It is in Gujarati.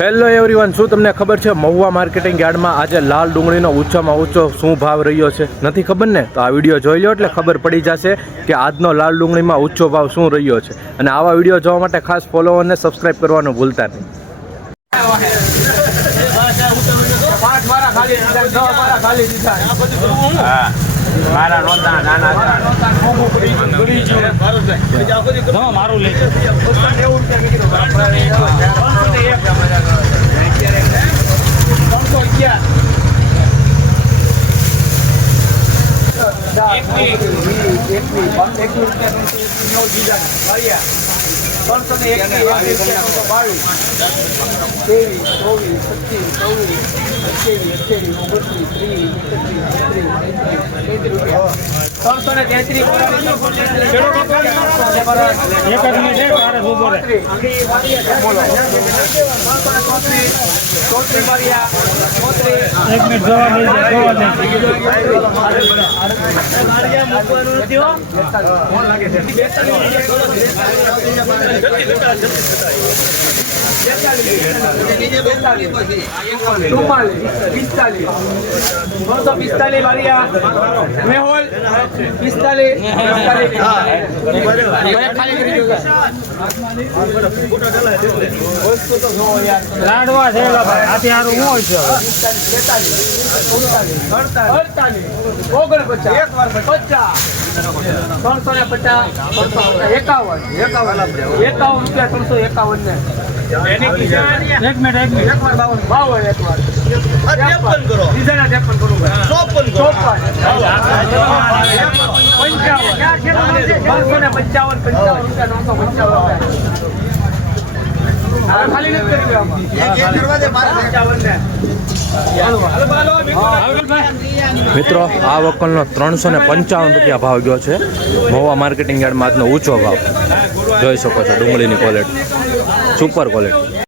હેલો એવરીવન, શું તમને ખબર છે મહુવા માર્કેટિંગ યાર્ડમાં આજે લાલ ડુંગળીનો ઊંચામાં ઊંચો શું ભાવ રહ્યો છે? નથી ખબર ને? તો આ વિડીયો જોઈ લો એટલે ખબર પડી જશે કે આજનો લાલ ડુંગળીમાં ઊંચો ભાવ શું રહ્યો છે. અને આવા વિડીયો જોવા માટે ખાસ ફોલો અને સબસ્ક્રાઇબ કરવાનું ભૂલતા નહીં. મારા રોતા નાના મારું લે મિત્રો, આ વકલનો 355 રૂપિયા ભાવ ગયો છે મહુવા માર્કેટિંગ યાર્ડમાં. આજનો ઊંચો ભાવ જોઈ શકો છો. ડુંગળીની ક્વોલિટી સુપર ક્વોલિટી.